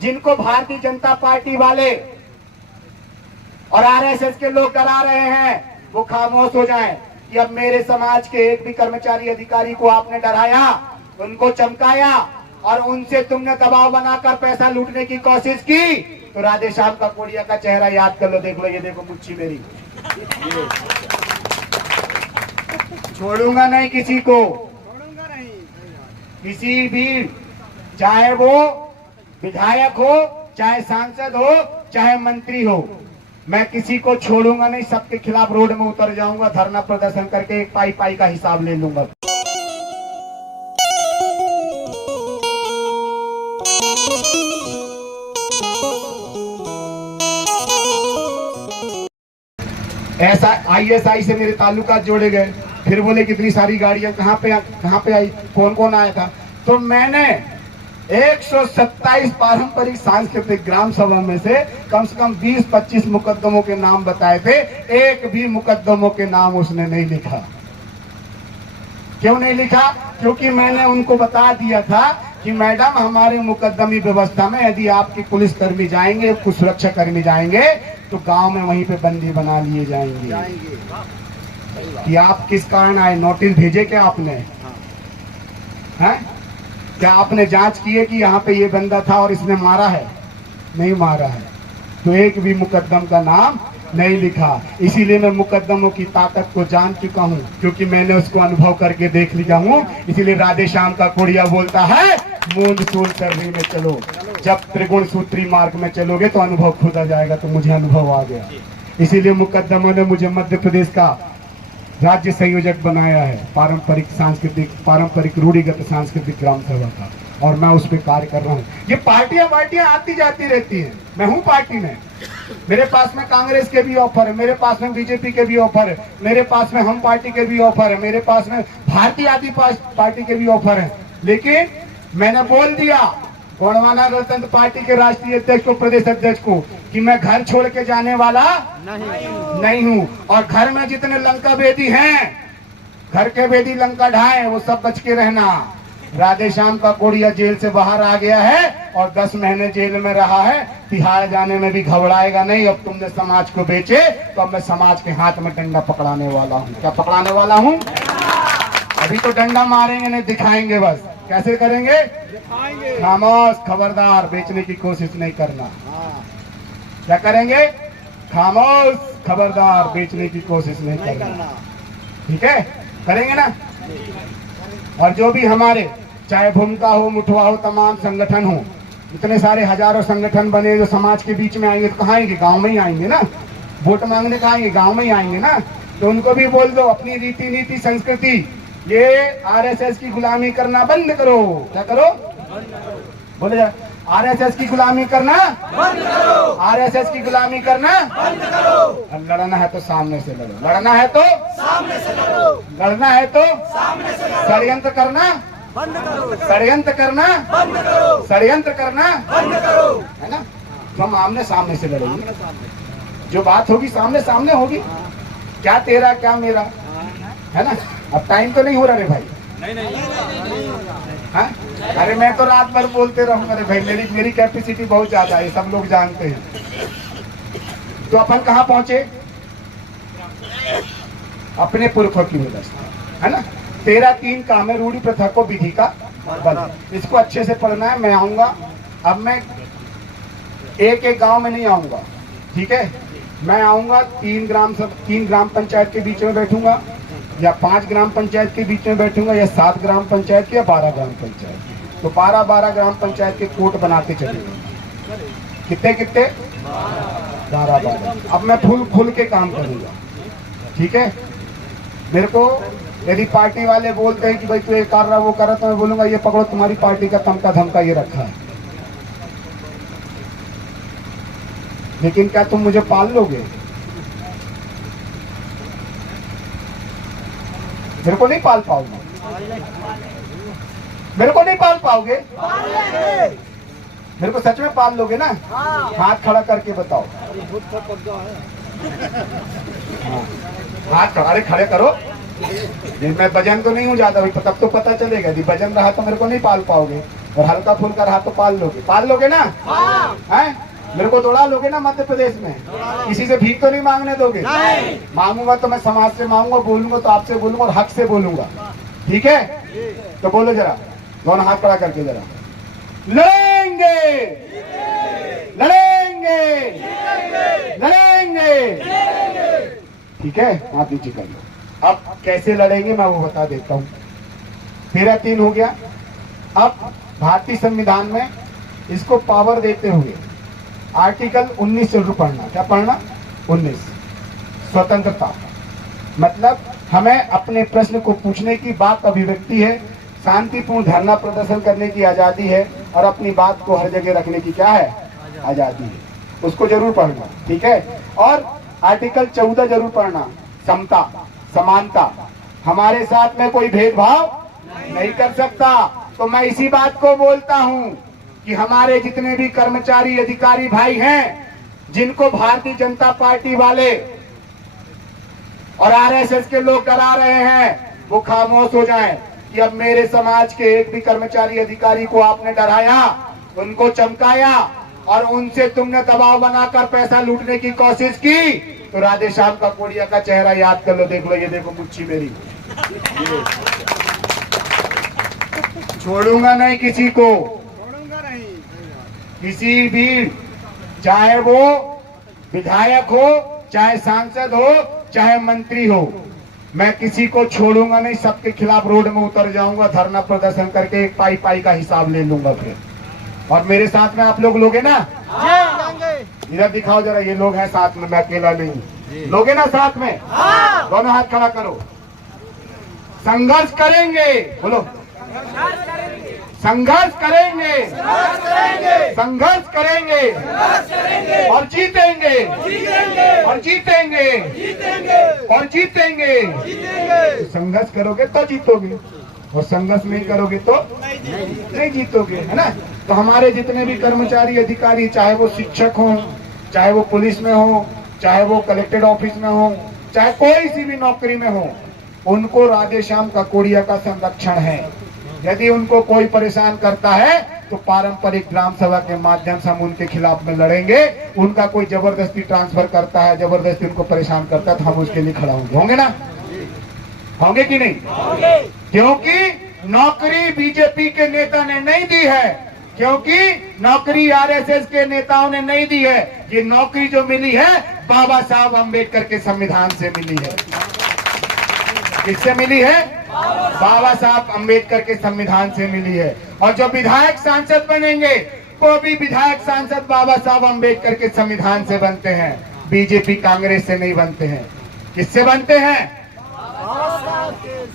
जिनको भारतीय जनता पार्टी वाले और आरएसएस के लोग डरा रहे हैं, वो खामोश हो जाएं कि अब मेरे समाज के एक भी कर्मचारी अधिकारी को आपने डराया, उनको चमकाया और उनसे तुमने दबाव बनाकर पैसा लूटने की कोशिश की, तो राधे श्याम का कोडिया का चेहरा याद कर लो। देख लो, ये देखो मुच्छी मेरी, छोड़ूंगा नहीं किसी को, किसी भी, चाहे वो विधायक हो, चाहे सांसद हो, चाहे मंत्री हो, मैं किसी को छोड़ूंगा नहीं। सबके खिलाफ रोड में उतर जाऊंगा, धरना प्रदर्शन करके एक पाई पाई का हिसाब ले लूंगा। ऐसा आईएसआई से मेरे ताल्लुकात जोड़े गए, फिर बोले कितनी सारी गाड़ियां कहाँ पे आई, कौन कौन आया था। तो मैंने 127 पारंपरिक सांस्कृतिक ग्राम सभा में से कम 20-25 मुकदमों के नाम बताए थे, एक भी मुकदमों के नाम उसने नहीं लिखा। क्यों नहीं लिखा? क्योंकि मैंने उनको बता दिया था कि मैडम, हमारे मुकदमी व्यवस्था में यदि आपके पुलिस कर्मी जाएंगे, कुछ सुरक्षा कर्मी जाएंगे, तो गांव में वहीं पे बंदी बना लिए जाएंगे। कि आप किस कारण आए, नोटिस भेजे क्या आपने? हैं? क्या आपने जांच की है कि यहाँ पे ये बंदा था और इसने मारा है? नहीं मारा है। तो एक भी मुकदम का नाम नहीं लिखा। इसीलिए मैं मुकदमों की ताकत को जान चुका हूँ, क्योंकि मैंने उसको अनुभव करके देख लिया हूँ। इसीलिए राधे श्याम का कोडिया बोलता है, मूंद सूल सर्री में चलो, जब त्रिगुण सूत्री मार्ग में चलोगे तो अनुभव खुद आ जाएगा। तो मुझे अनुभव आ गया, इसीलिए मुकदमों ने मुझे मध्य प्रदेश का राज्य संयोजक बनाया है, पारंपरिक रूढ़िगत सांस्कृतिक ग्राम सभा का, और मैं उस पर कार्य कर रहा हूँ। ये पार्टियां आती जाती रहती हैं, मैं हूँ पार्टी में। मेरे पास में कांग्रेस के भी ऑफर है, मेरे पास में बीजेपी के भी ऑफर है, मेरे पास में हम पार्टी के भी ऑफर है, मेरे पास में भारतीय आदि पार्टी के भी ऑफर है। लेकिन मैंने बोल दिया गोंडवाना गणतंत्र पार्टी के राष्ट्रीय अध्यक्ष को, प्रदेश अध्यक्ष को, कि मैं घर छोड़ के जाने वाला नहीं हूँ। और घर में जितने लंका बेदी हैं, घर के बेदी लंका ढाए, वो सब बच के रहना। राधे श्याम का कोडिया जेल से बाहर आ गया है और 10 महीने जेल में रहा है, तिहाड़ जाने में भी घबराएगा नहीं। अब तुमने समाज को बेचे, तो अब मैं समाज के हाथ में डंडा पकड़ाने वाला हूँ। क्या पकड़ाने वाला हूँ? अभी तो डंडा मारेंगे नहीं, दिखाएंगे बस। कैसे करेंगे? खामोश, खबरदार, बेचने की कोशिश नहीं करना। क्या करेंगे? खामोश, खबरदार, बेचने की कोशिश नहीं करना। ठीक है? करेंगे ना? और जो भी हमारे, चाहे भूमिका हो, मुठवा हो, तमाम संगठन हो, इतने सारे हजारों संगठन बने जो समाज के बीच में आएंगे, तो कहाँ आएंगे? गांव में ही आएंगे ना। वोट मांगने कहाँ आएंगे? गांव में ही आएंगे ना। तो उनको भी बोल दो, अपनी रीति नीति संस्कृति, ये आरएसएस की गुलामी करना बंद करो। क्या करो? बोले जा, आरएसएस की गुलामी करना बंद करो। आरएसएस की गुलामी करना बंद करो। लड़ना है तो सामने से लड़ो, लड़ना है तो सामने से लड़ो, लड़ना है तो सामने से लड़ो। षड्यंत्र करना बंद करो, षड्यंत्र करना बंद करो, षड्यंत्र करना बंद करो, है ना। तो हम आमने सामने से लड़ेंगे, जो बात होगी सामने सामने होगी। क्या तेरा क्या मेरा, है ना। अब टाइम तो नहीं हो रहा रे भाई? हाँ? अरे मैं तो रात भर बोलते रहूंगा रे भाई, मेरी कैपेसिटी बहुत ज्यादा है, सब लोग जानते हैं। तो अपन कहाँ पहुंचे? अपने पुरखों की व्यवस्था, है ना। 13(3) काम है, रूढ़ी प्रथा को विधि का बल। इसको अच्छे से पढ़ना है। मैं आऊंगा, अब मैं एक गांव में नहीं आऊंगा, ठीक है। मैं आऊंगा 3 ग्राम पंचायत के बीच में बैठूंगा, या 5 ग्राम पंचायत के बीच में बैठूंगा, या 7 ग्राम पंचायत के, या 12 ग्राम पंचायत। तो 12 ग्राम पंचायत के कोर्ट बनाते चलेंगे। कितने 12। अब मैं खुल के काम करूंगा, ठीक है। मेरे को यदि पार्टी वाले बोलते हैं कि भाई तू ये कर रहा वो कर रहा, तो मैं बोलूंगा ये पकड़ो, तुम्हारी पार्टी का तमका धमका ये रखा है। लेकिन क्या तुम मुझे पाल लोगे? मेरे को नहीं पाल पाओगे, मेरे को नहीं पाल पाओगे, मेरे को सच में पाल लोगे ना? हाथ खड़ा करके बताओ। हाथ खड़ा, अरे खड़े करो। मैं वजन तो नहीं हूँ ज्यादा, तब तो पता चलेगा। यदि वजन रहा तो मेरे को नहीं पाल पाओगे। और हल्का फुल्का रहा तो पाल लोगे ना? हैं? मेरे को दौड़ा लोगे ना मध्य प्रदेश में? किसी से भीख तो नहीं मांगने दोगे? मांगूंगा तो मैं समाज से मांगूंगा, बोलूंगा तो आपसे बोलूंगा और हक से बोलूंगा, ठीक है? तो बोलो जरा, दोनों हाथ खड़ा करके जरा, लड़ेंगे लड़ेंगे लड़ेंगे, ठीक है? हाथ नीचे कर लो। अब कैसे लड़ेंगे मैं वो बता देता हूँ। 13-3 हो गया। अब भारतीय संविधान में इसको पावर देते हुए आर्टिकल 19 जरूर पढ़ना। क्या पढ़ना? 19, स्वतंत्रता, मतलब हमें अपने प्रश्न को पूछने की, बात अभिव्यक्ति है, शांतिपूर्ण धरना प्रदर्शन करने की आजादी है और अपनी बात को हर जगह रखने की क्या है? आजादी है। उसको जरूर पढ़ना, ठीक है? और आर्टिकल 14 जरूर पढ़ना, समता, समानता, हमारे साथ में कोई भेदभाव नहीं कर सकता। तो मैं इसी बात को बोलता हूं कि हमारे जितने भी कर्मचारी अधिकारी भाई हैं, जिनको भारतीय जनता पार्टी वाले और आरएसएस के लोग डरा रहे हैं, वो खामोश हो जाएं कि अब मेरे समाज के एक भी कर्मचारी अधिकारी को आपने डराया, उनको चमकाया और उनसे तुमने दबाव बनाकर पैसा लूटने की कोशिश की, तो राधे श्याम का कोडिया का चेहरा याद कर लो, देख लो, ये देखो मुच्छी मेरी, छोड़ूंगा नहीं किसी को, किसी भी, चाहे वो विधायक हो, चाहे सांसद हो, चाहे मंत्री हो, मैं किसी को छोड़ूंगा नहीं। सबके खिलाफ रोड में उतर जाऊंगा, धरना प्रदर्शन करके एक पाई पाई का हिसाब ले लूंगा फिर। और मेरे साथ में आप लोग लोगे ना? इधर दिखाओ जरा, ये लोग हैं साथ में, मैं अकेला नहीं। लोगे ना साथ में? दोनों हाथ खड़ा करो। संघर्ष करेंगे, बोलो, संघर्ष करेंगे, संघर्ष करेंगे और जीतेंगे और जीतेंगे और जीतेंगे। संघर्ष करोगे तो जीतोगे और संघर्ष नहीं करोगे तो नहीं जीतोगे, है ना? तो हमारे जितने भी कर्मचारी अधिकारी, चाहे वो शिक्षक हो, चाहे वो पुलिस में हो, चाहे वो कलेक्टेड ऑफिस में हो, चाहे कोई सी भी नौकरी में हो, उनको राधे श्याम का कोडिया का संरक्षण है। यदि उनको कोई परेशान करता है तो पारंपरिक ग्राम सभा के माध्यम से हम उनके खिलाफ में लड़ेंगे। उनका कोई जबरदस्ती ट्रांसफर करता है, जबरदस्ती उनको परेशान करता है, तो हम उसके लिए खड़ा होंगे ना? होंगे कि नहीं? क्योंकि नौकरी बीजेपी के नेता ने नहीं दी है, क्योंकि नौकरी आरएसएस के नेताओं ने नहीं दी है। ये नौकरी जो मिली है बाबा साहब अम्बेडकर के संविधान से मिली है। किससे मिली है? बाबा साहब अम्बेडकर के संविधान से मिली है। और जो विधायक सांसद बनेंगे वो भी विधायक सांसद बाबा साहब अम्बेडकर के संविधान से बनते हैं, बीजेपी कांग्रेस से नहीं बनते हैं। किससे बनते हैं?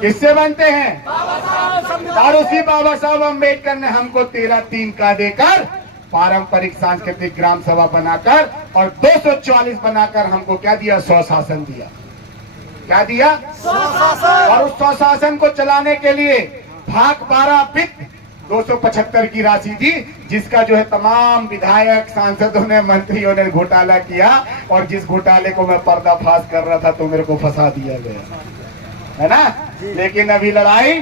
किससे बनते हैं? और उसी बाबा साहब अम्बेडकर ने हमको 13-3 का देकर पारंपरिक सांस्कृतिक ग्राम सभा बनाकर और 244 बनाकर हमको क्या दिया? स्वशासन दिया। क्या दिया? और उस स्वशासन को चलाने के लिए भाग 12 वित्त 275 की राशि दी, जिसका जो है तमाम विधायक सांसदों ने, मंत्रियों ने घोटाला किया। और जिस घोटाले को मैं पर्दाफाश कर रहा था तो मेरे को फंसा दिया गया, है ना? लेकिन अभी लड़ाई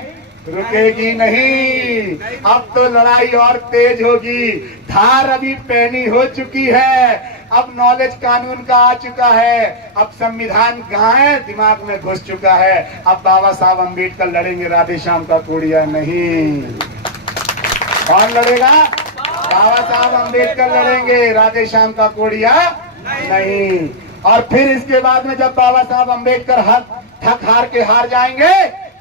रुकेगी नहीं। अब तो लड़ाई और तेज होगी। धार अभी पैनी हो चुकी है। अब नॉलेज कानून का आ चुका है। अब संविधान कहाँ है? दिमाग में घुस चुका है। अब बाबा साहब अम्बेडकर लड़ेंगे, राधे श्याम का कोडिया नहीं। कौन लड़ेगा? बाबा साहब अम्बेडकर लड़ेंगे, राधे श्याम का कोडिया नहीं। और फिर इसके बाद में जब बाबा साहब अम्बेडकर थक हार के हार जाएंगे,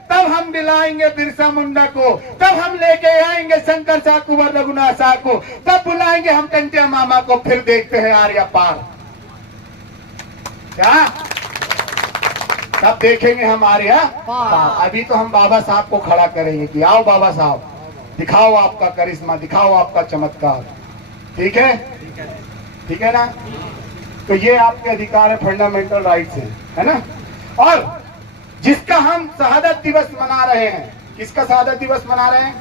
तब हम दिलाएंगे बिरसा मुंडा को, तब हम लेके आएंगे शंकर शाह, कुंवर रघुनाथ शाह को, तब बुलाएंगे हम टंटिया मामा को। फिर देखते हैं आर्या पार। क्या? तब देखेंगे हम आर्या पार। अभी तो हम बाबा साहब को खड़ा करेंगे कि आओ बाबा साहब, दिखाओ आपका करिश्मा, दिखाओ आपका चमत्कार। ठीक है? ठीक है ना? तो ये आपके अधिकार है, फंडामेंटल राइट्स है ना? और जिसका हम शहादत दिवस मना रहे हैं, किसका शहादत दिवस मना रहे हैं?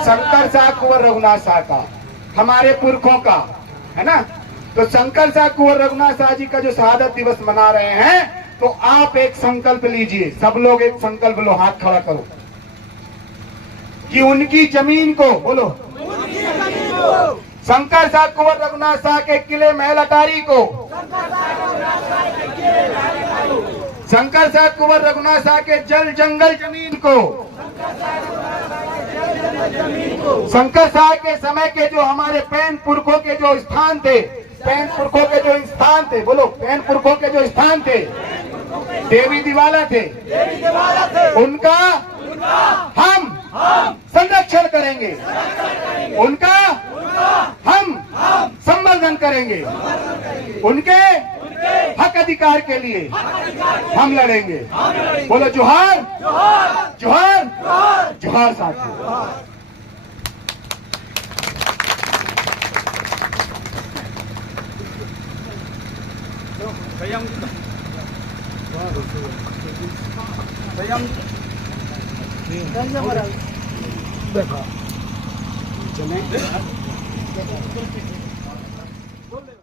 शंकर शाह कुंवर रघुनाथ शाह का, हमारे पुरखों का, है ना? तो शंकर शाह कुंवर रघुनाथ शाह जी का जो शहादत दिवस मना रहे हैं, तो आप एक संकल्प लीजिए। सब लोग एक संकल्प लो, हाथ खड़ा करो। कि उनकी जमीन को, बोलो, शंकर शाह कुंवर रघुनाथ शाह के किले महल अटारी को, शंकर शाह कुंवर रघुनाथ शाह के जल जंगल जमीन को, शंकर शाह के समय के जो हमारे पैन पुरखों के जो स्थान थे, पैन पुरखों के जो स्थान थे, बोलो, पैन पुरखों के जो स्थान थे, देवी दिवाला थे, उनका हम संरक्षण करेंगे, उनका हम संवर्धन करेंगे, उनके हक अधिकार के लिए हम लड़ेंगे। बोलो जोहार जोहार जोहार साथियों। देखा चले